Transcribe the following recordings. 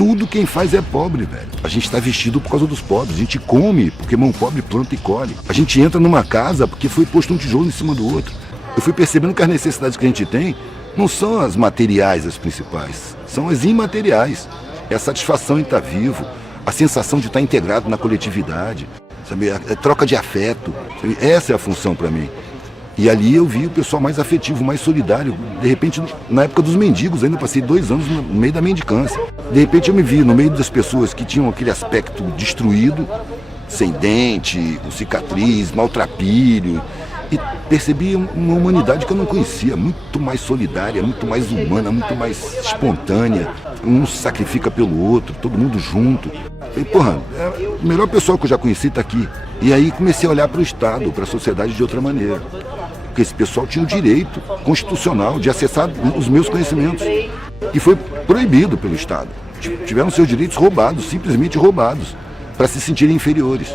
tudo quem faz é pobre, velho. A gente está vestido por causa dos pobres. A gente come porque mão pobre planta e colhe. A gente entra numa casa porque foi posto um tijolo em cima do outro. Eu fui percebendo que as necessidades que a gente tem não são as materiais as principais, são as imateriais. É a satisfação em estar vivo, a sensação de estar integrado na coletividade, sabe? A troca de afeto. Sabe? Essa é a função para mim. E ali eu vi o pessoal mais afetivo, mais solidário. De repente, na época dos mendigos, ainda passei 2 anos no meio da mendicância. De repente eu me vi no meio das pessoas que tinham aquele aspecto destruído, sem dente, com cicatriz, maltrapilho. E percebi uma humanidade que eu não conhecia, muito mais solidária, muito mais humana, muito mais espontânea. Um se sacrifica pelo outro, todo mundo junto. Falei, porra, o melhor pessoal que eu já conheci está aqui. E aí comecei a olhar para o Estado, para a sociedade de outra maneira. Porque esse pessoal tinha o direito constitucional de acessar os meus conhecimentos. E foi proibido pelo Estado. Tiveram seus direitos roubados, simplesmente roubados, para se sentirem inferiores.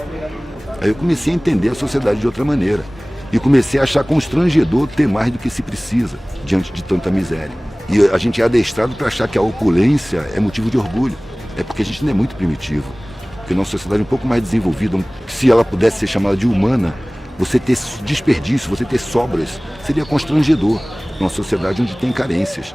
Aí eu comecei a entender a sociedade de outra maneira. E comecei a achar constrangedor ter mais do que se precisa diante de tanta miséria. E a gente é adestrado para achar que a opulência é motivo de orgulho. É porque a gente não é muito primitivo. Porque numa sociedade um pouco mais desenvolvida, se ela pudesse ser chamada de humana, você ter desperdício, você ter sobras, seria constrangedor numa sociedade onde tem carências.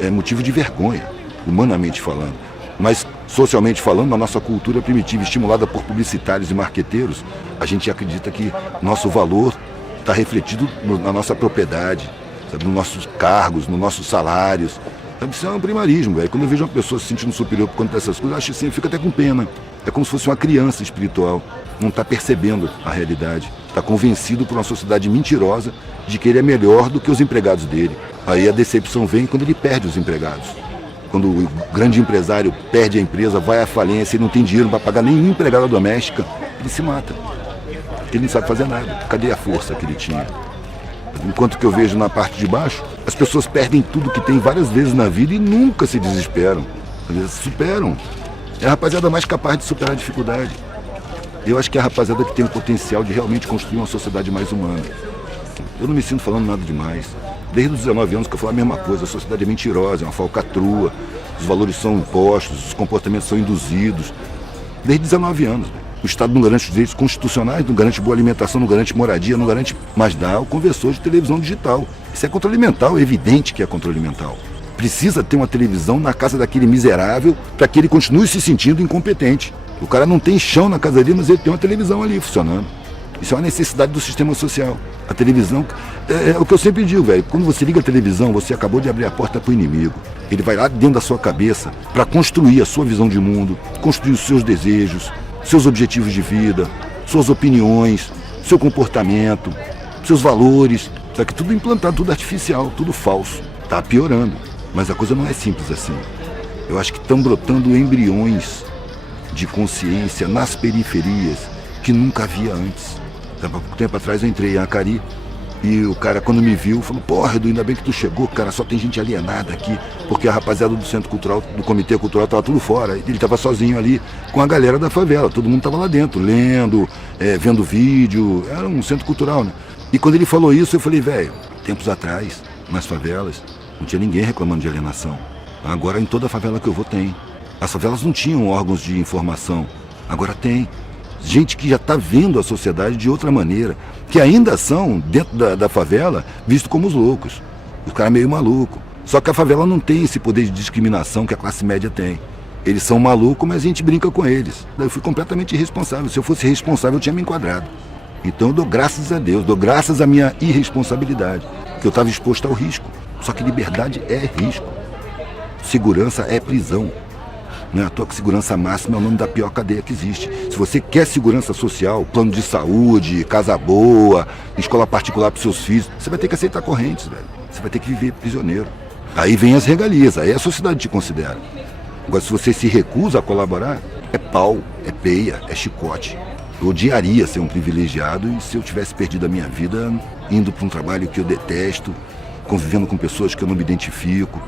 É motivo de vergonha, humanamente falando. Mas, socialmente falando, na nossa cultura primitiva, estimulada por publicitários e marqueteiros, a gente acredita que nosso valor está refletido na nossa propriedade, sabe, nos nossos cargos, nos nossos salários. Sabe, isso é um primarismo, velho. Quando eu vejo uma pessoa se sentindo superior por conta dessas coisas, eu acho assim, eu fico até com pena. É como se fosse uma criança espiritual, não está percebendo a realidade. Está convencido por uma sociedade mentirosa de que ele é melhor do que os empregados dele. Aí a decepção vem quando ele perde os empregados. Quando o grande empresário perde a empresa, vai à falência e não tem dinheiro para pagar nenhuma empregada doméstica, ele se mata. Ele não sabe fazer nada. Cadê a força que ele tinha? Enquanto que eu vejo na parte de baixo, as pessoas perdem tudo que tem várias vezes na vida e nunca se desesperam. Eles superam. É a rapaziada mais capaz de superar a dificuldade. Eu acho que é a rapaziada que tem o potencial de realmente construir uma sociedade mais humana. Eu não me sinto falando nada demais. Desde os 19 anos que eu falo a mesma coisa. A sociedade é mentirosa, é uma falcatrua. Os valores são impostos, os comportamentos são induzidos. Desde 19 anos. O Estado não garante os direitos constitucionais, não garante boa alimentação, não garante moradia, não garante... Mas dá o conversor de televisão digital. Isso é controle mental, é evidente que é controle mental. Precisa ter uma televisão na casa daquele miserável para que ele continue se sentindo incompetente. O cara não tem chão na casa dele, mas ele tem uma televisão ali funcionando. Isso é uma necessidade do sistema social. A televisão... É o que eu sempre digo, velho. Quando você liga a televisão, você acabou de abrir a porta para o inimigo. Ele vai lá dentro da sua cabeça para construir a sua visão de mundo, construir os seus desejos, seus objetivos de vida, suas opiniões, seu comportamento, seus valores. Só que tudo implantado, tudo artificial, tudo falso. Está piorando. Mas a coisa não é simples assim. Eu acho que estão brotando embriões de consciência nas periferias que nunca havia antes. Há pouco tempo atrás eu entrei em Acari e o cara, quando me viu, falou: porra, Edu, ainda bem que tu chegou, cara, só tem gente alienada aqui, porque a rapaziada do Centro Cultural, do Comitê Cultural, estava tudo fora. Ele estava sozinho ali com a galera da favela, todo mundo estava lá dentro, lendo, vendo vídeo, era um centro cultural, né? E quando ele falou isso, eu falei: velho, tempos atrás, nas favelas, não tinha ninguém reclamando de alienação. Agora em toda favela que eu vou tem. As favelas não tinham órgãos de informação, agora tem. Gente que já está vendo a sociedade de outra maneira, que ainda são, dentro da favela, vistos como os loucos. Os caras meio malucos. Só que a favela não tem esse poder de discriminação que a classe média tem. Eles são malucos, mas a gente brinca com eles. Eu fui completamente irresponsável. Se eu fosse responsável, eu tinha me enquadrado. Então eu dou graças a Deus, dou graças à minha irresponsabilidade, que eu estava exposto ao risco. Só que liberdade é risco. Segurança é prisão. Não é à toa que segurança máxima é o nome da pior cadeia que existe. Se você quer segurança social, plano de saúde, casa boa, escola particular para seus filhos, você vai ter que aceitar correntes, velho. Você vai ter que viver prisioneiro. Aí vem as regalias, aí a sociedade te considera. Agora, se você se recusa a colaborar, é pau, é peia, é chicote. Eu odiaria ser um privilegiado e se eu tivesse perdido a minha vida indo para um trabalho que eu detesto, convivendo com pessoas que eu não me identifico.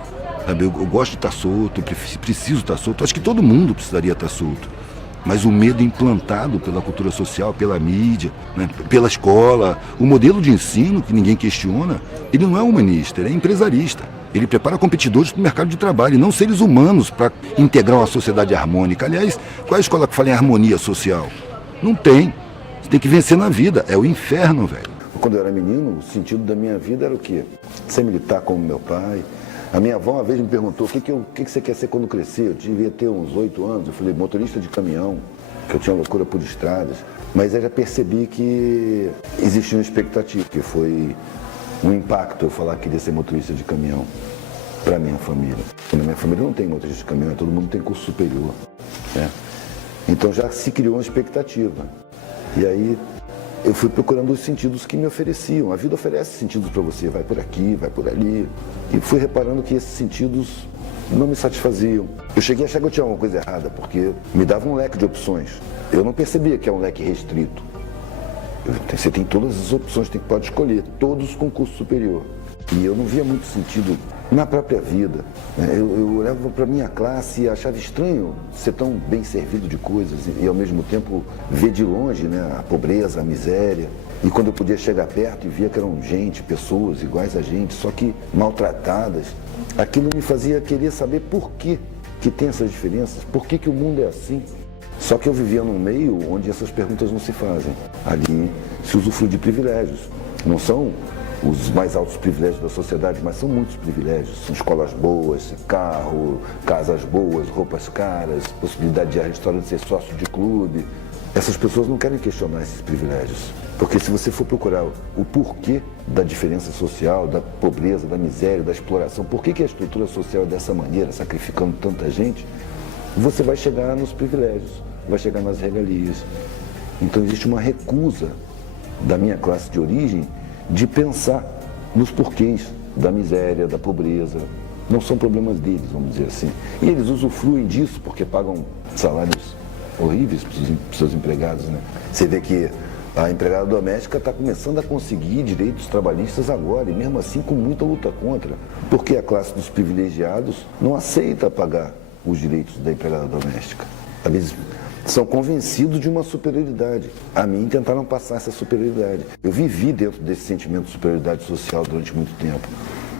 Sabe? Eu gosto de estar solto, preciso estar solto. Acho que todo mundo precisaria estar solto. Mas o medo implantado pela cultura social, pela mídia, né, pela escola, o modelo de ensino que ninguém questiona, ele não é humanista, ele é empresarista. Ele prepara competidores para o mercado de trabalho, e não seres humanos para integrar uma sociedade harmônica. Aliás, qual é a escola que fala em harmonia social? Não tem. Você tem que vencer na vida. É o inferno, velho. Quando eu era menino, o sentido da minha vida era o quê? Ser militar como meu pai. A minha avó uma vez me perguntou, o que você quer ser quando crescer? Eu devia ter uns 8 anos. Eu falei, motorista de caminhão, que eu tinha loucura por estradas. Mas eu já percebi que existia uma expectativa, que foi um impacto eu falar que queria ser motorista de caminhão para minha família. Na minha família não tem motorista de caminhão, todo mundo tem curso superior, né? Então já se criou uma expectativa. E aí eu fui procurando os sentidos que me ofereciam. A vida oferece sentidos para você, vai por aqui, vai por ali. E fui reparando que esses sentidos não me satisfaziam. Eu cheguei a achar que eu tinha alguma coisa errada, porque me dava um leque de opções. Eu não percebia que é um leque restrito. Você tem todas as opções, que pode escolher, todos com curso superior. E eu não via muito sentido na própria vida. Eu olhava para a minha classe e achava estranho ser tão bem servido de coisas e ao mesmo tempo ver de longe, né, a pobreza, a miséria. E quando eu podia chegar perto e via que eram gente, pessoas iguais a gente, só que maltratadas, aquilo me fazia querer saber por que tem essas diferenças, por que o mundo é assim. Só que eu vivia num meio onde essas perguntas não se fazem. Ali se usufrui de privilégios. Não são os mais altos privilégios da sociedade, mas são muitos privilégios. São escolas boas, carro, casas boas, roupas caras, possibilidade de ir a restaurante ser sócio de clube. Essas pessoas não querem questionar esses privilégios. Porque se você for procurar o porquê da diferença social, da pobreza, da miséria, da exploração, por que a estrutura social é dessa maneira, sacrificando tanta gente, você vai chegar nos privilégios, vai chegar nas regalias. Então existe uma recusa da minha classe de origem de pensar nos porquês da miséria, da pobreza. Não são problemas deles, vamos dizer assim. E eles usufruem disso porque pagam salários horríveis para os seus empregados, né? Você vê que a empregada doméstica está começando a conseguir direitos trabalhistas agora, e mesmo assim com muita luta contra, porque a classe dos privilegiados não aceita pagar os direitos da empregada doméstica. Às vezes são convencidos de uma superioridade. A mim tentaram passar essa superioridade. Eu vivi dentro desse sentimento de superioridade social durante muito tempo,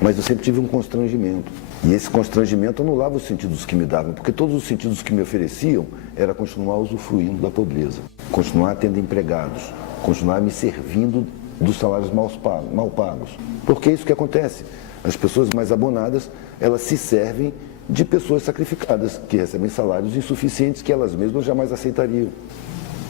mas eu sempre tive um constrangimento. E esse constrangimento anulava os sentidos que me davam, porque todos os sentidos que me ofereciam era continuar usufruindo da pobreza, continuar tendo empregados, continuar me servindo dos salários mal pagos. Porque é isso que acontece. As pessoas mais abonadas, elas se servem de pessoas sacrificadas, que recebem salários insuficientes que elas mesmas jamais aceitariam.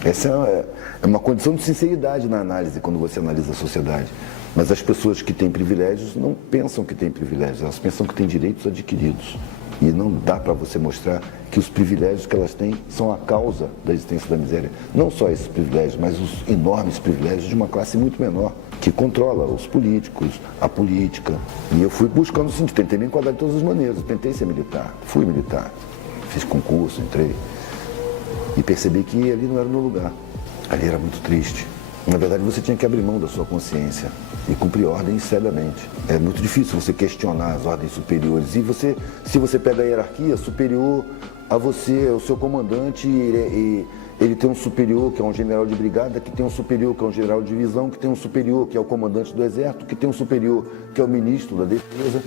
Essa é uma condição de sinceridade na análise, quando você analisa a sociedade. Mas as pessoas que têm privilégios não pensam que têm privilégios, elas pensam que têm direitos adquiridos. E não dá para você mostrar que os privilégios que elas têm são a causa da existência da miséria. Não só esses privilégios, mas os enormes privilégios de uma classe muito menor, que controla os políticos, a política. E eu fui buscando o sentido, tentei me enquadrar de todas as maneiras. Eu tentei ser militar, fui militar, fiz concurso, entrei. E percebi que ali não era o meu lugar. Ali era muito triste. Na verdade, você tinha que abrir mão da sua consciência e cumprir ordens seriamente. É muito difícil você questionar as ordens superiores. E se você pega a hierarquia, superior a você, o seu comandante, ele tem um superior que é um general de brigada, que tem um superior que é um general de divisão, que tem um superior que é o comandante do exército, que tem um superior que é o ministro da defesa,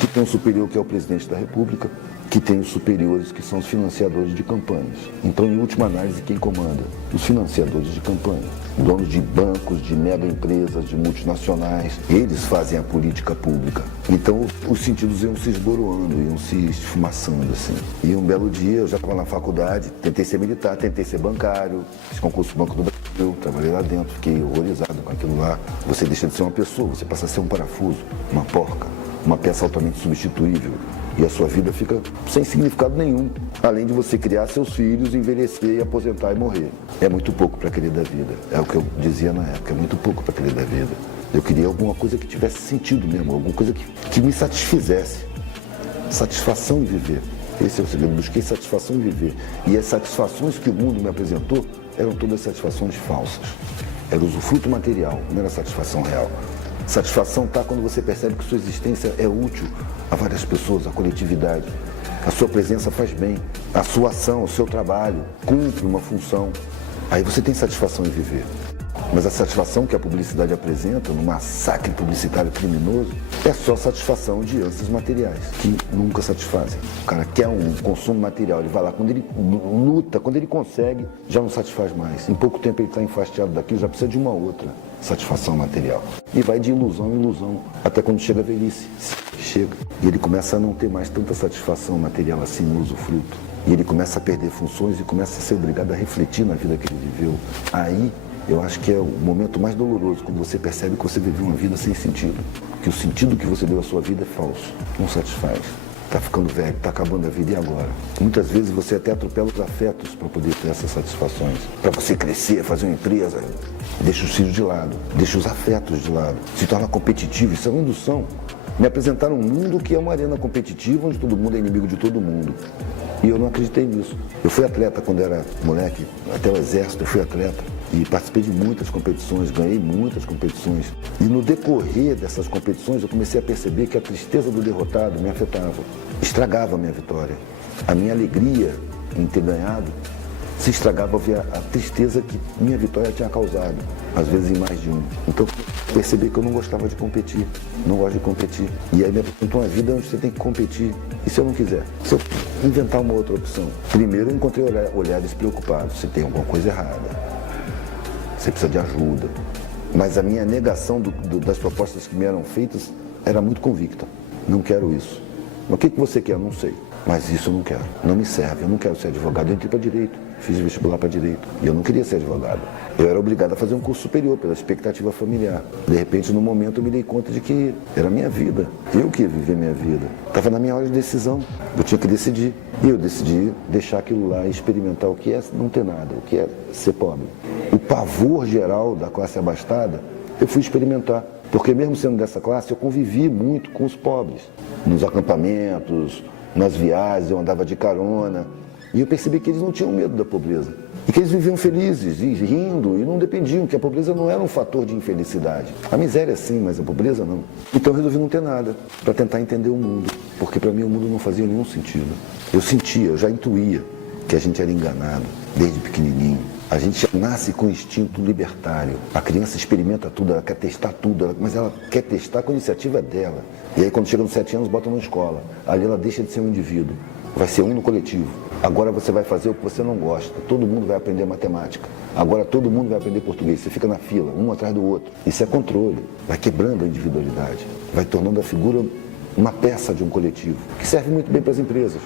que tem um superior que é o presidente da república, que tem os superiores que são os financiadores de campanhas. Então, em última análise, quem comanda? Os financiadores de campanha. Donos de bancos, de mega empresas, de multinacionais. Eles fazem a política pública. Então, os sentidos iam se esboroando, iam se esfumaçando, assim. E um belo dia, eu já estava na faculdade, tentei ser militar, tentei ser bancário, fiz concurso do Banco do Brasil, trabalhei lá dentro, fiquei horrorizado com aquilo lá. Você deixa de ser uma pessoa, você passa a ser um parafuso, uma porca, uma peça altamente substituível. E a sua vida fica sem significado nenhum, além de você criar seus filhos, envelhecer, aposentar e morrer. É muito pouco para querer da vida, é o que eu dizia na época, é muito pouco para querer da vida. Eu queria alguma coisa que tivesse sentido mesmo, alguma coisa que me satisfizesse. Satisfação em viver. Esse é o segredo, busquei satisfação em viver. E as satisfações que o mundo me apresentou eram todas satisfações falsas. Era usufruto material, não era satisfação real. Satisfação está quando você percebe que sua existência é útil a várias pessoas, a coletividade. A sua presença faz bem, a sua ação, o seu trabalho cumpre uma função. Aí você tem satisfação em viver. Mas a satisfação que a publicidade apresenta, no massacre publicitário criminoso, é só satisfação de ânsias materiais, que nunca satisfazem. O cara quer um consumo material, ele vai lá, quando ele luta, quando ele consegue, já não satisfaz mais. Em pouco tempo ele está enfastiado daquilo, já precisa de uma outra satisfação material. E vai de ilusão em ilusão, até quando chega a velhice. Chega. E ele começa a não ter mais tanta satisfação material assim no usufruto. E ele começa a perder funções e começa a ser obrigado a refletir na vida que ele viveu. Aí, eu acho que é o momento mais doloroso, quando você percebe que você viveu uma vida sem sentido. Que o sentido que você deu à sua vida é falso, não satisfaz. Está ficando velho, está acabando a vida, e agora? Muitas vezes você até atropela os afetos para poder ter essas satisfações. Para você crescer, fazer uma empresa, deixa os filhos de lado, deixa os afetos de lado, se torna competitivo, isso é uma indução. Me apresentaram um mundo que é uma arena competitiva, onde todo mundo é inimigo de todo mundo. E eu não acreditei nisso. Eu fui atleta quando era moleque, até o exército eu fui atleta. E participei de muitas competições, ganhei muitas competições. E no decorrer dessas competições eu comecei a perceber que a tristeza do derrotado me afetava, estragava a minha vitória. A minha alegria em ter ganhado se estragava ao ver a tristeza que minha vitória tinha causado, às vezes em mais de um. Então eu percebi que eu não gostava de competir, não gosto de competir. E aí me apresentou uma vida onde você tem que competir. E se eu não quiser? Se eu inventar uma outra opção? Primeiro eu encontrei olhares preocupados, se tem alguma coisa errada. Você precisa de ajuda. Mas a minha negação das propostas que me eram feitas era muito convicta. Não quero isso. Mas o que você quer? Não sei. Mas isso eu não quero. Não me serve. Eu não quero ser advogado. Eu entrei para direito. Fiz vestibular para direito. E eu não queria ser advogado. Eu era obrigado a fazer um curso superior pela expectativa familiar. De repente, no momento, eu me dei conta de que era a minha vida. Eu que ia viver minha vida. Estava na minha hora de decisão. Eu tinha que decidir. E eu decidi deixar aquilo lá e experimentar o que é não ter nada, o que é ser pobre. O pavor geral da classe abastada, eu fui experimentar. Porque mesmo sendo dessa classe, eu convivi muito com os pobres. Nos acampamentos, nas viagens, eu andava de carona. E eu percebi que eles não tinham medo da pobreza. E que eles viviam felizes, e rindo, e não dependiam, que a pobreza não era um fator de infelicidade. A miséria sim, mas a pobreza não. Então eu resolvi não ter nada, para tentar entender o mundo. Porque para mim o mundo não fazia nenhum sentido. Eu sentia, eu já intuía que a gente era enganado, desde pequenininho. A gente nasce com instinto libertário. A criança experimenta tudo, ela quer testar tudo, mas ela quer testar com a iniciativa dela. E aí quando chega nos 7 anos, bota na escola. Ali ela deixa de ser um indivíduo, vai ser um no coletivo. Agora você vai fazer o que você não gosta. Todo mundo vai aprender matemática. Agora todo mundo vai aprender português. Você fica na fila, um atrás do outro. Isso é controle. Vai quebrando a individualidade. Vai tornando a figura uma peça de um coletivo. Que serve muito bem para as empresas,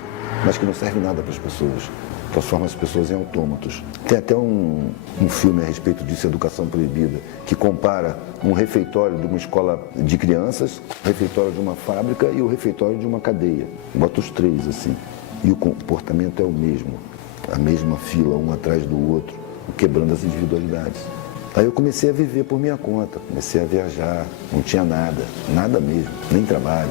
mas que não serve nada para as pessoas. Transforma as pessoas em autômatos. Tem até um filme a respeito disso, Educação Proibida, que compara um refeitório de uma escola de crianças, o refeitório de uma fábrica e o refeitório de uma cadeia. Bota os três assim. E o comportamento é o mesmo, a mesma fila, um atrás do outro, quebrando as individualidades. Aí eu comecei a viver por minha conta, comecei a viajar, não tinha nada, nada mesmo, nem trabalho,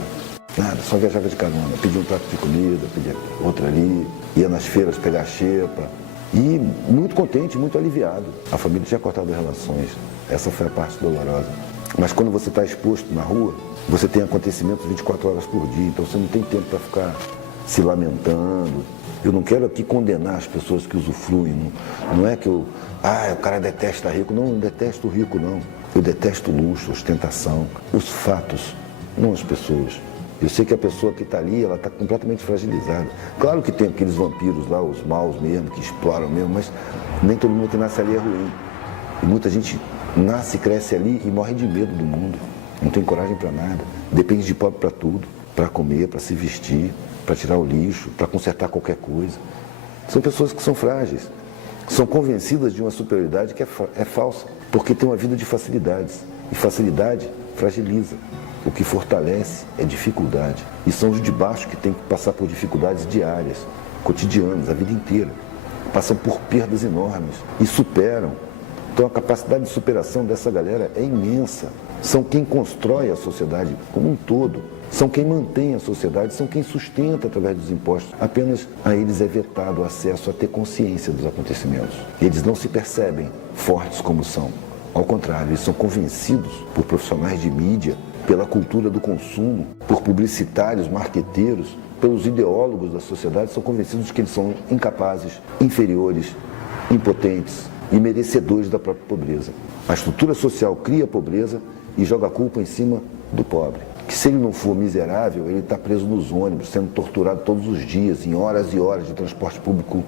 nada, só viajava de carona, pedia um prato de comida, pedia outra ali, ia nas feiras pegar xepa, e muito contente, muito aliviado. A família tinha cortado relações, essa foi a parte dolorosa. Mas quando você está exposto na rua, você tem acontecimentos 24 horas por dia, então você não tem tempo para ficar se lamentando. Eu não quero aqui condenar as pessoas que usufruem. Não é que o cara detesta rico. Não, não detesto o rico, não. Eu detesto o luxo, a ostentação, os fatos, não as pessoas. Eu sei que a pessoa que está ali, ela está completamente fragilizada. Claro que tem aqueles vampiros lá, os maus mesmo, que exploram mesmo, mas nem todo mundo que nasce ali é ruim. E muita gente nasce, cresce ali e morre de medo do mundo. Não tem coragem para nada. Depende de pobre para tudo, para comer, para se vestir, para tirar o lixo, para consertar qualquer coisa. São pessoas que são frágeis, são convencidas de uma superioridade que é falsa, porque tem uma vida de facilidades. E facilidade fragiliza. O que fortalece é dificuldade. E são os de baixo que têm que passar por dificuldades diárias, cotidianas, a vida inteira. Passam por perdas enormes e superam. Então a capacidade de superação dessa galera é imensa. São quem constrói a sociedade como um todo. São quem mantém a sociedade, são quem sustenta através dos impostos. Apenas a eles é vetado o acesso a ter consciência dos acontecimentos. Eles não se percebem fortes como são. Ao contrário, eles são convencidos por profissionais de mídia, pela cultura do consumo, por publicitários, marqueteiros, pelos ideólogos da sociedade, são convencidos de que eles são incapazes, inferiores, impotentes, e merecedores da própria pobreza. A estrutura social cria a pobreza e joga a culpa em cima do pobre. Que se ele não for miserável, ele está preso nos ônibus, sendo torturado todos os dias, em horas e horas de transporte público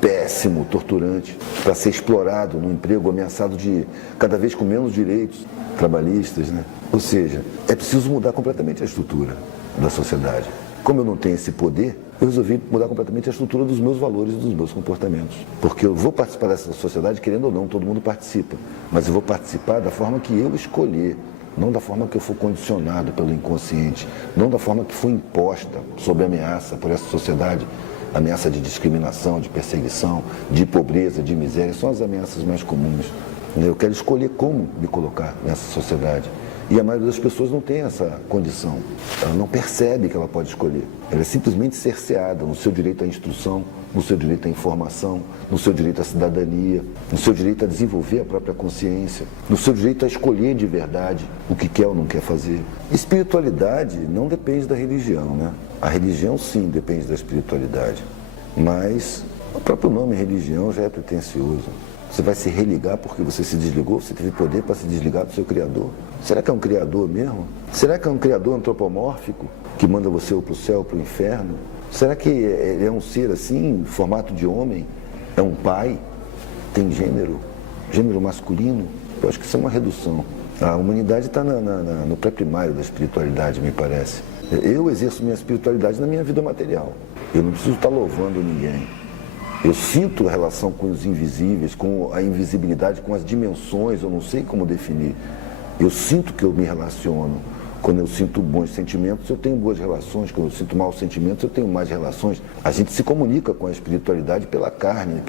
péssimo, torturante, para ser explorado no emprego, ameaçado de cada vez com menos direitos trabalhistas, né? Ou seja, é preciso mudar completamente a estrutura da sociedade. Como eu não tenho esse poder, eu resolvi mudar completamente a estrutura dos meus valores e dos meus comportamentos. Porque eu vou participar dessa sociedade, querendo ou não, todo mundo participa. Mas eu vou participar da forma que eu escolher, não da forma que eu for condicionado pelo inconsciente, não da forma que foi imposta sob ameaça por essa sociedade, ameaça de discriminação, de perseguição, de pobreza, de miséria, são as ameaças mais comuns. Eu quero escolher como me colocar nessa sociedade. E a maioria das pessoas não tem essa condição. Ela não percebe que ela pode escolher. Ela é simplesmente cerceada no seu direito à instrução, no seu direito à informação, no seu direito à cidadania, no seu direito a desenvolver a própria consciência, no seu direito a escolher de verdade o que quer ou não quer fazer. Espiritualidade não depende da religião, né? A religião sim depende da espiritualidade, mas o próprio nome religião já é pretensioso. Você vai se religar porque você se desligou, você teve poder para se desligar do seu Criador. Será que é um Criador mesmo? Será que é um Criador antropomórfico que manda você ou para o céu ou para o inferno? Será que ele é um ser assim, em formato de homem? É um pai? Tem gênero masculino? Eu acho que isso é uma redução. A humanidade está no pré-primário da espiritualidade, me parece. Eu exerço minha espiritualidade na minha vida material. Eu não preciso estar louvando ninguém. Eu sinto a relação com os invisíveis, com a invisibilidade, com as dimensões, eu não sei como definir. Eu sinto que eu me relaciono. Quando eu sinto bons sentimentos, eu tenho boas relações. Quando eu sinto maus sentimentos, eu tenho más relações. A gente se comunica com a espiritualidade pela carne,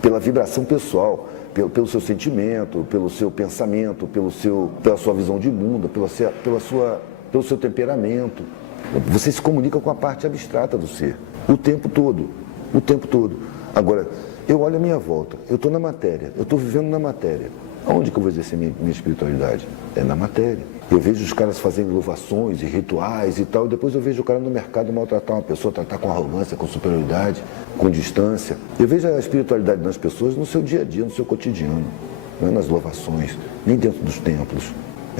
pela vibração pessoal, pelo seu sentimento, pelo seu pensamento, pela sua visão de mundo, pelo seu temperamento. Você se comunica com a parte abstrata do ser, o tempo todo. O tempo todo. Agora, eu olho a minha volta, eu estou na matéria, eu estou vivendo na matéria. Aonde que eu vou exercer minha espiritualidade? É na matéria. Eu vejo os caras fazendo louvações e rituais e tal, e depois eu vejo o cara no mercado maltratar uma pessoa, tratar com arrogância, com superioridade, com distância. Eu vejo a espiritualidade das pessoas no seu dia a dia, no seu cotidiano, não é nas louvações, nem dentro dos templos.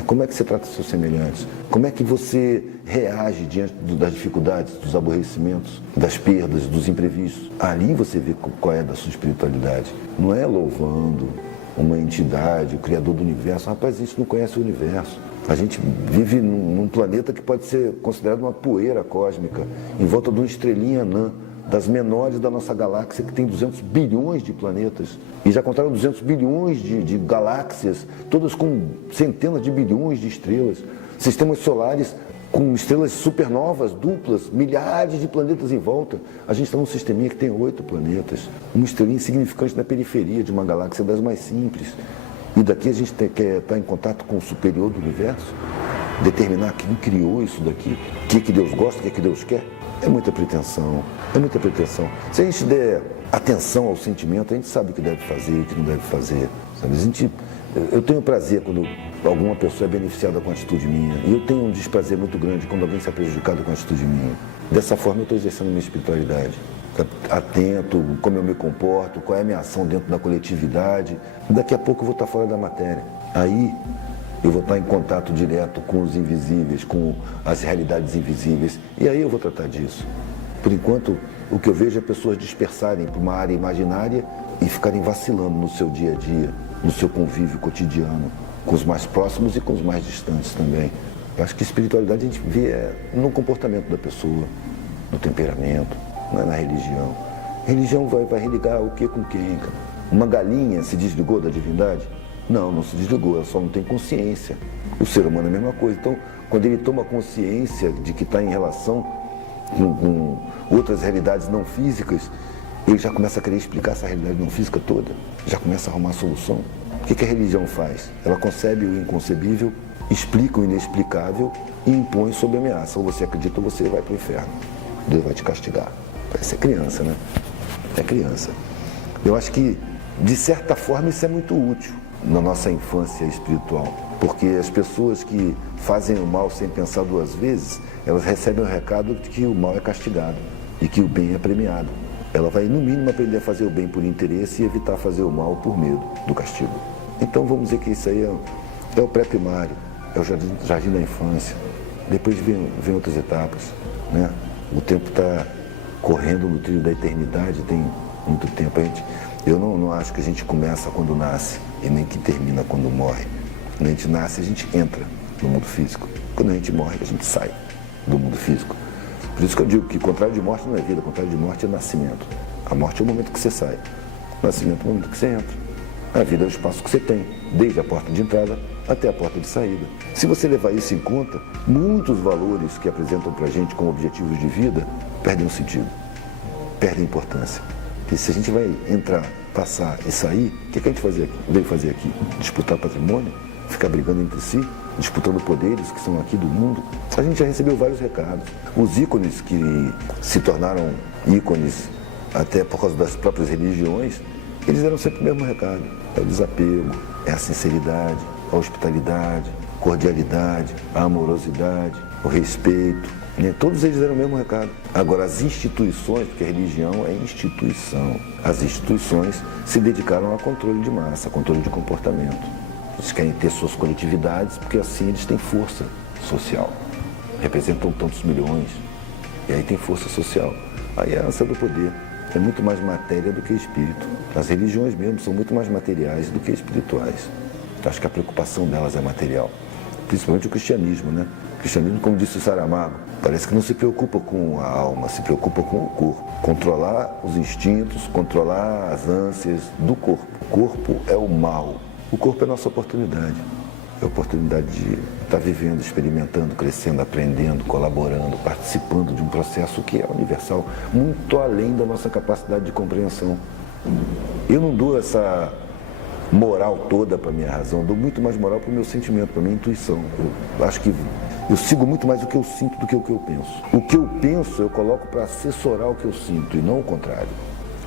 Como é que você trata seus semelhantes? Como é que você reage diante das dificuldades, dos aborrecimentos, das perdas, dos imprevistos? Ali você vê qual é a da sua espiritualidade. Não é louvando uma entidade, o Criador do Universo. Rapaz, a gente não conhece o Universo. A gente vive num planeta que pode ser considerado uma poeira cósmica, em volta de uma estrelinha anã, das menores da nossa galáxia, que tem 200 bilhões de planetas. E já contaram 200 bilhões de galáxias, todas com centenas de bilhões de estrelas. Sistemas solares com estrelas supernovas, duplas, milhares de planetas em volta. A gente está num sisteminha que tem 8 planetas. Uma estrelinha insignificante na periferia de uma galáxia das mais simples. E daqui a gente quer estar em contato com o superior do universo, determinar quem criou isso daqui, o que Deus gosta, o que Deus quer. É muita pretensão, é muita pretensão. Se a gente der atenção ao sentimento, a gente sabe o que deve fazer e o que não deve fazer. Sabe? Eu tenho prazer quando alguma pessoa é beneficiada com a atitude minha. E eu tenho um desprazer muito grande quando alguém se é prejudicado com a atitude minha. Dessa forma eu estou exercendo minha espiritualidade. Atento, como eu me comporto, qual é a minha ação dentro da coletividade. Daqui a pouco eu vou estar fora da matéria. Aí eu vou estar em contato direto com os invisíveis, com as realidades invisíveis. E aí eu vou tratar disso. Por enquanto, o que eu vejo é pessoas dispersarem para uma área imaginária e ficarem vacilando no seu dia a dia, no seu convívio cotidiano, com os mais próximos e com os mais distantes também. Eu acho que espiritualidade a gente vê no comportamento da pessoa, no temperamento, não é na religião. A religião vai religar o que com quem, cara? Uma galinha se desligou da divindade? Não, não se desligou, ela só não tem consciência. O ser humano é a mesma coisa. Então, quando ele toma consciência de que está em relação com outras realidades não físicas, ele já começa a querer explicar essa realidade não física toda, já começa a arrumar solução. O que a religião faz? Ela concebe o inconcebível, explica o inexplicável e impõe sob ameaça. Ou você acredita ou você vai para o inferno. Deus vai te castigar. Parece criança, né? É criança. Eu acho que, de certa forma, isso é muito útil na nossa infância espiritual, porque as pessoas que fazem o mal sem pensar duas vezes, elas recebem o recado de que o mal é castigado e que o bem é premiado. Ela vai, no mínimo, aprender a fazer o bem por interesse e evitar fazer o mal por medo do castigo. Então, vamos dizer que isso aí é o pré-primário, é o jardim da infância. Depois vem outras etapas, né? O tempo está correndo no trilho da eternidade, tem muito tempo. Eu não acho que a gente começa quando nasce e nem que termina quando morre. Quando a gente nasce, a gente entra no mundo físico. Quando a gente morre, a gente sai do mundo físico. Por isso que eu digo que contrário de morte não é vida, contrário de morte é nascimento. A morte é o momento que você sai, o nascimento é o momento que você entra. A vida é o espaço que você tem, desde a porta de entrada até a porta de saída. Se você levar isso em conta, muitos valores que apresentam pra gente como objetivos de vida perdem o sentido, perdem a importância. E se a gente vai entrar, passar e sair, o que a gente veio fazer aqui? Disputar patrimônio? Ficar brigando entre si? Disputando poderes que são aqui do mundo? A gente já recebeu vários recados. Os ícones que se tornaram ícones até por causa das próprias religiões, eles eram sempre o mesmo recado. É o desapego, é a sinceridade, a hospitalidade, cordialidade, a amorosidade, o respeito. Todos eles deram o mesmo recado. Agora, as instituições, porque a religião é instituição, as instituições se dedicaram a controle de massa, a controle de comportamento. Eles querem ter suas coletividades porque assim eles têm força social. Representam tantos milhões e aí tem força social. Aí é a ânsia do poder. É muito mais matéria do que espírito. As religiões mesmo são muito mais materiais do que espirituais. Acho que a preocupação delas é material. Principalmente o cristianismo, né? O cristianismo, como disse o Saramago, parece que não se preocupa com a alma, se preocupa com o corpo. Controlar os instintos, controlar as ânsias do corpo. O corpo é o mal. O corpo é a nossa oportunidade. É a oportunidade de estar vivendo, experimentando, crescendo, aprendendo, colaborando, participando de um processo que é universal, muito além da nossa capacidade de compreensão. Eu não dou essa moral toda para a minha razão, dou muito mais moral para o meu sentimento, para a minha intuição. Eu acho que eu sigo muito mais o que eu sinto do que o que eu penso. O que eu penso eu coloco para assessorar o que eu sinto e não o contrário.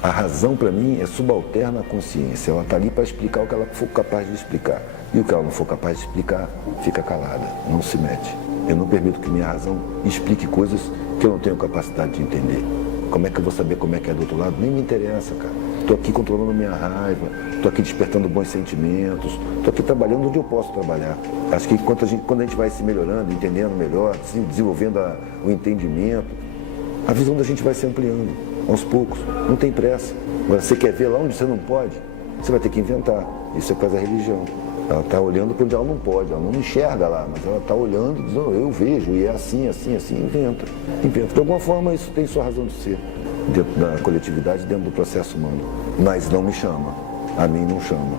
A razão, para mim, é subalterna à consciência. Ela está ali para explicar o que ela for capaz de explicar. E o que ela não for capaz de explicar, fica calada, não se mete. Eu não permito que minha razão explique coisas que eu não tenho capacidade de entender. Como é que eu vou saber como é que é do outro lado? Nem me interessa, cara. Estou aqui controlando minha raiva, estou aqui despertando bons sentimentos, estou aqui trabalhando onde eu posso trabalhar. Acho que quando a gente vai se melhorando, entendendo melhor, desenvolvendo o entendimento, a visão da gente vai se ampliando. Aos poucos, não tem pressa. Agora, você quer ver lá onde você não pode, você vai ter que inventar. Isso é coisa da religião. Ela está olhando para onde ela não pode, ela não enxerga lá, mas ela está olhando, dizendo, eu vejo, e é assim, assim, assim, inventa. De alguma forma, isso tem sua razão de ser, dentro da coletividade, dentro do processo humano. Mas não me chama, a mim não chama.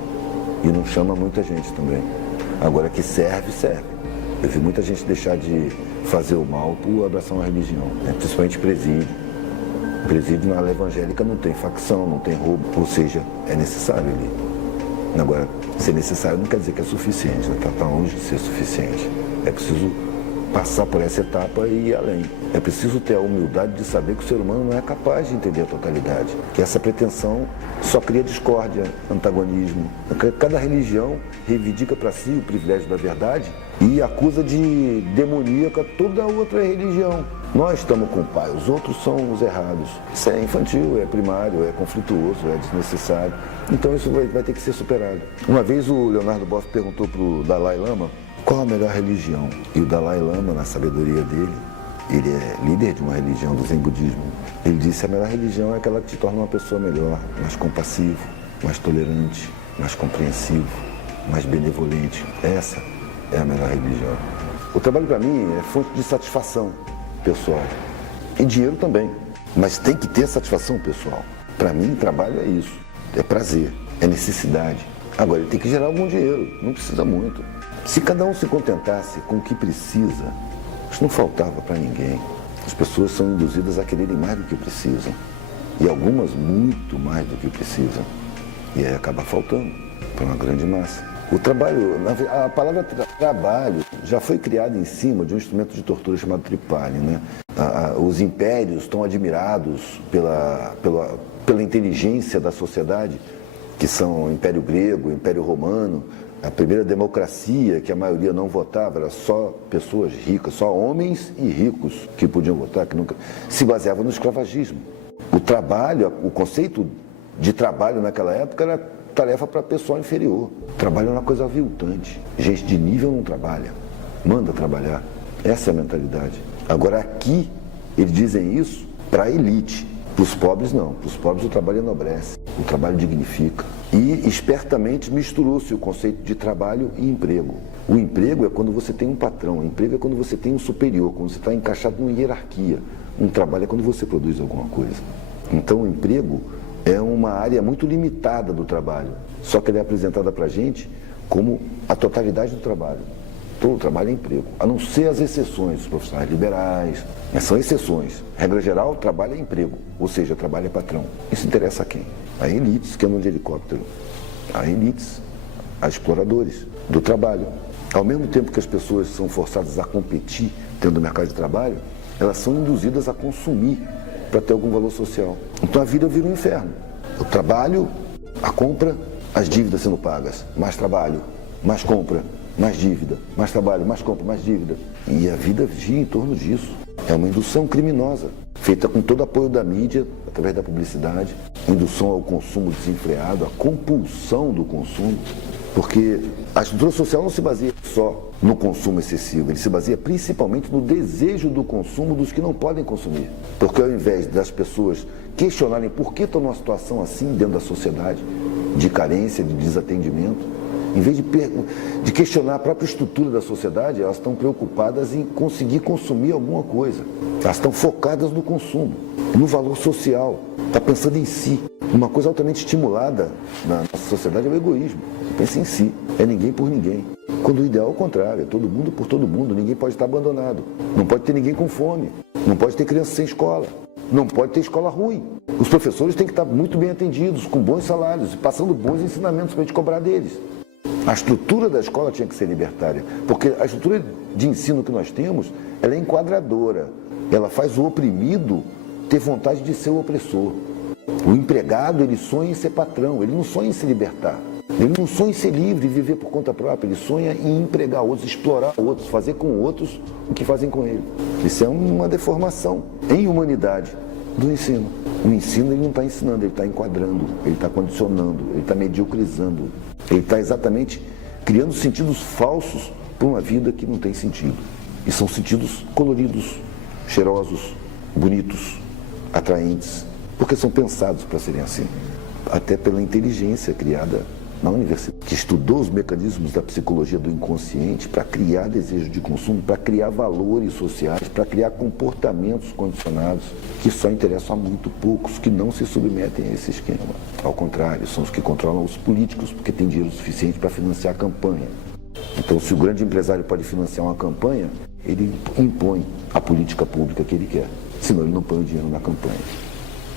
E não chama muita gente também. Agora, que serve, serve. Eu vi muita gente deixar de fazer o mal por abraçar uma religião, né? Principalmente presídio. Presídio na área evangélica não tem facção, não tem roubo, ou seja, é necessário ali. Agora, ser necessário não quer dizer que é suficiente, está longe de ser suficiente. É preciso passar por essa etapa e ir além. É preciso ter a humildade de saber que o ser humano não é capaz de entender a totalidade, que essa pretensão só cria discórdia, antagonismo. Cada religião reivindica para si o privilégio da verdade e acusa de demoníaca toda outra religião. Nós estamos com o pai, os outros são os errados. Isso é infantil, é primário, é conflituoso, é desnecessário. Então isso vai ter que ser superado. Uma vez o Leonardo Boff perguntou para o Dalai Lama qual a melhor religião. E o Dalai Lama, na sabedoria dele, ele é líder de uma religião do Zen budismo. Ele disse que a melhor religião é aquela que te torna uma pessoa melhor, mais compassivo, mais tolerante, mais compreensivo, mais benevolente. Essa é a melhor religião. O trabalho para mim é fonte de satisfação pessoal. E dinheiro também. Mas tem que ter satisfação pessoal. Para mim, trabalho é isso. É prazer, é necessidade. Agora, ele tem que gerar algum dinheiro. Não precisa muito. Se cada um se contentasse com o que precisa, isso não faltava para ninguém. As pessoas são induzidas a quererem mais do que precisam. E algumas muito mais do que precisam. E aí acaba faltando para uma grande massa. O trabalho, a palavra trabalho já foi criada em cima de um instrumento de tortura chamado tripalho, né? Os impérios estão admirados pela inteligência da sociedade, que são o Império Grego, o Império Romano, a primeira democracia que a maioria não votava, era só pessoas ricas, só homens e ricos que podiam votar, que nunca se baseava no escravagismo. O trabalho, o conceito de trabalho naquela época era tarefa para pessoal inferior. Trabalho é uma coisa aviltante. Gente de nível não trabalha, manda trabalhar. Essa é a mentalidade. Agora aqui, eles dizem isso para a elite. Para os pobres não, para os pobres o trabalho enobrece, o trabalho dignifica. E espertamente misturou-se o conceito de trabalho e emprego. O emprego é quando você tem um patrão, o emprego é quando você tem um superior, quando você está encaixado numa hierarquia. Um trabalho é quando você produz alguma coisa. Então o emprego é uma área muito limitada do trabalho, só que ele é apresentada para a gente como a totalidade do trabalho. Todo trabalho é emprego, a não ser as exceções, os profissionais liberais, são exceções. Regra geral, trabalho é emprego, ou seja, trabalho é patrão. Isso interessa a quem? A elites que andam de helicóptero, a elites, a exploradores do trabalho. Ao mesmo tempo que as pessoas são forçadas a competir dentro do mercado de trabalho, elas são induzidas a consumir para ter algum valor social. Então a vida vira um inferno. O trabalho, a compra, as dívidas sendo pagas, mais trabalho, mais compra, mais dívida, mais trabalho, mais compra, mais dívida. E a vida gira em torno disso. É uma indução criminosa, feita com todo o apoio da mídia, através da publicidade, indução ao consumo desenfreado, a compulsão do consumo, porque a estrutura social não se baseia só no consumo excessivo, ele se baseia principalmente no desejo do consumo dos que não podem consumir. Porque ao invés das pessoas questionarem por que estão numa situação assim dentro da sociedade, de carência, de desatendimento, em vez de questionar a própria estrutura da sociedade, elas estão preocupadas em conseguir consumir alguma coisa. Elas estão focadas no consumo, no valor social, está pensando em si. Uma coisa altamente estimulada na nossa sociedade é o egoísmo. Pensa em si, é ninguém por ninguém. Quando o ideal é o contrário, é todo mundo por todo mundo, ninguém pode estar abandonado. Não pode ter ninguém com fome, não pode ter criança sem escola, não pode ter escola ruim. Os professores têm que estar muito bem atendidos, com bons salários, passando bons ensinamentos para a gente cobrar deles. A estrutura da escola tinha que ser libertária, porque a estrutura de ensino que nós temos, ela é enquadradora. Ela faz o oprimido ter vontade de ser o opressor. O empregado, ele sonha em ser patrão, ele não sonha em se libertar. Ele não sonha em ser livre e viver por conta própria, ele sonha em empregar outros, explorar outros, fazer com outros o que fazem com ele. Isso é uma deformação em humanidade do ensino. O ensino ele não está ensinando, ele está enquadrando, ele está condicionando, ele está mediocrizando. Ele está exatamente criando sentidos falsos para uma vida que não tem sentido. E são sentidos coloridos, cheirosos, bonitos, atraentes, porque são pensados para serem assim. Até pela inteligência criada na universidade, que estudou os mecanismos da psicologia do inconsciente para criar desejo de consumo, para criar valores sociais, para criar comportamentos condicionados que só interessam a muito poucos que não se submetem a esse esquema. Ao contrário, são os que controlam os políticos porque têm dinheiro suficiente para financiar a campanha. Então, se o grande empresário pode financiar uma campanha, ele impõe a política pública que ele quer, senão ele não põe o dinheiro na campanha.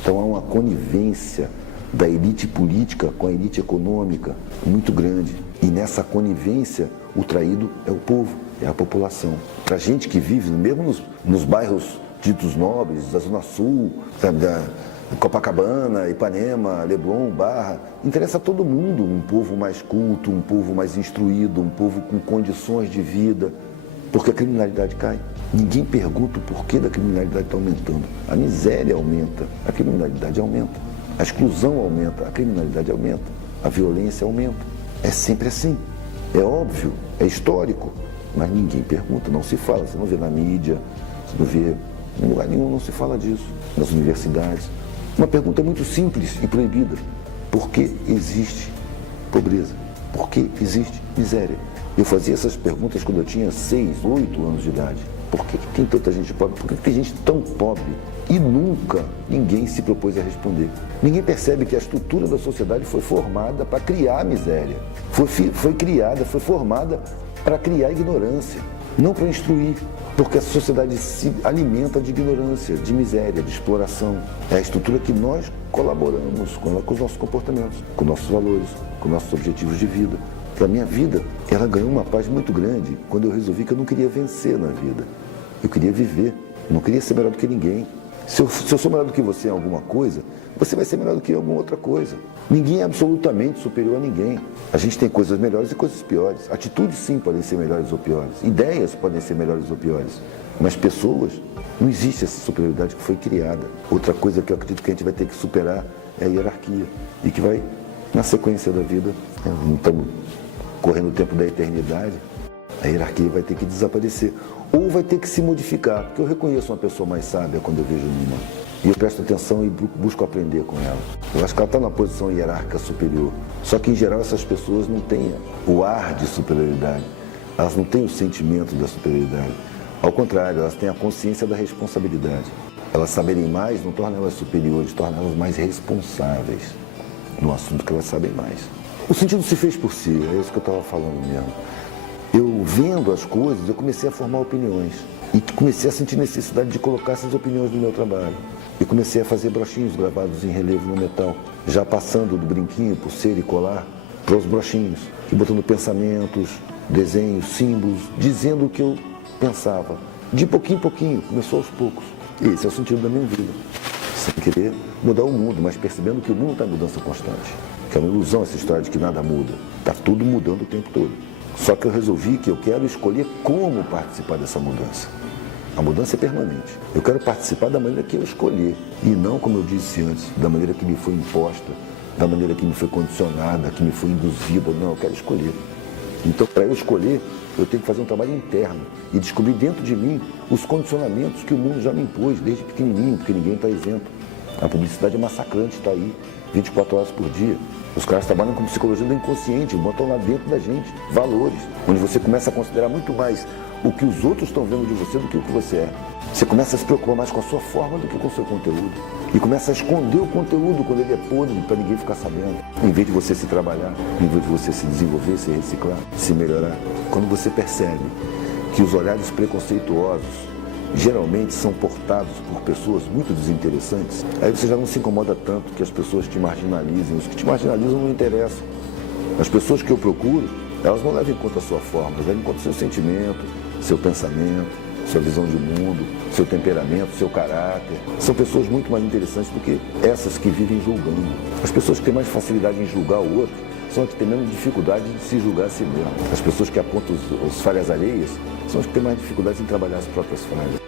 Então, há uma conivência da elite política com a elite econômica muito grande. E nessa conivência, o traído é o povo, é a população. Para a gente que vive, mesmo nos bairros ditos nobres, da Zona Sul, sabe, da Copacabana, Ipanema, Leblon, Barra, interessa a todo mundo um povo mais culto, um povo mais instruído, um povo com condições de vida, porque a criminalidade cai. Ninguém pergunta o porquê da criminalidade está aumentando. A miséria aumenta, a criminalidade aumenta. A exclusão aumenta, a criminalidade aumenta, a violência aumenta. É sempre assim. É óbvio, é histórico, mas ninguém pergunta, não se fala. Você não vê na mídia, você não vê em lugar nenhum, não se fala disso. Nas universidades. Uma pergunta muito simples e proibida. Por que existe pobreza? Por que existe miséria? Eu fazia essas perguntas quando eu tinha 6, 8 anos de idade. Por que tem tanta gente pobre? Por que tem gente tão pobre? E nunca ninguém se propôs a responder. Ninguém percebe que a estrutura da sociedade foi formada para criar a miséria. Foi criada, foi formada para criar a ignorância, não para instruir. Porque a sociedade se alimenta de ignorância, de miséria, de exploração. É a estrutura que nós colaboramos com ela, com os nossos comportamentos, com nossos valores, com nossos objetivos de vida. A minha vida, ela ganhou uma paz muito grande quando eu resolvi que eu não queria vencer na vida. Eu queria viver, eu não queria ser melhor do que ninguém. Se eu sou melhor do que você em alguma coisa, você vai ser melhor do que em alguma outra coisa. Ninguém é absolutamente superior a ninguém. A gente tem coisas melhores e coisas piores. Atitudes, sim, podem ser melhores ou piores. Ideias podem ser melhores ou piores. Mas pessoas Não existe essa superioridade que foi criada. Outra coisa que eu acredito que a gente vai ter que superar é a hierarquia. E que vai, na sequência da vida, não estamos correndo o tempo da eternidade, a hierarquia vai ter que desaparecer. Ou vai ter que se modificar. Porque eu reconheço uma pessoa mais sábia quando eu vejo uma. E eu presto atenção e busco aprender com ela. Eu acho que ela está numa posição hierárquica superior. Só que, em geral, essas pessoas não têm o ar de superioridade. Elas não têm o sentimento da superioridade. Ao contrário, elas têm a consciência da responsabilidade. Elas saberem mais não torna elas superiores, torna elas mais responsáveis no assunto que elas sabem mais. O sentido se fez por si, é isso que eu estava falando mesmo. Eu, vendo as coisas, eu comecei a formar opiniões. E comecei a sentir necessidade de colocar essas opiniões no meu trabalho. E comecei a fazer brochinhos gravados em relevo no metal, já passando do brinquinho, pulseira e colar, para os brochinhos, e botando pensamentos, desenhos, símbolos, dizendo o que eu pensava. De pouquinho em pouquinho, começou aos poucos. E esse é o sentido da minha vida. Sem querer mudar o mundo, mas percebendo que o mundo está em mudança constante. Que é uma ilusão essa história de que nada muda. Está tudo mudando o tempo todo. Só que eu resolvi que eu quero escolher como participar dessa mudança. A mudança é permanente. Eu quero participar da maneira que eu escolher. E não, como eu disse antes, da maneira que me foi imposta, da maneira que me foi condicionada, que me foi induzida. Não, eu quero escolher. Então, para eu escolher, eu tenho que fazer um trabalho interno e descobrir dentro de mim os condicionamentos que o mundo já me impôs desde pequenininho, porque ninguém está isento. A publicidade é massacrante, está aí, 24 horas por dia. Os caras trabalham com psicologia do inconsciente, botam lá dentro da gente valores, onde você começa a considerar muito mais o que os outros estão vendo de você do que o que você é. Você começa a se preocupar mais com a sua forma do que com o seu conteúdo. E começa a esconder o conteúdo quando ele é podre, para ninguém ficar sabendo. Em vez de você se trabalhar, em vez de você se desenvolver, se reciclar, se melhorar. Quando você percebe que os olhares preconceituosos geralmente são portados por pessoas muito desinteressantes, aí você já não se incomoda tanto que as pessoas te marginalizem. Os que te marginalizam não interessam. As pessoas que eu procuro, elas não levam em conta a sua forma, elas levam em conta o seu sentimento, seu pensamento, sua visão de mundo, seu temperamento, seu caráter. São pessoas muito mais interessantes do que essas que vivem julgando. As pessoas que têm mais facilidade em julgar o outro são as que têm menos dificuldade de se julgar a si mesmo. As pessoas que apontam as falhas alheias são as que têm mais dificuldade em trabalhar as próprias falhas.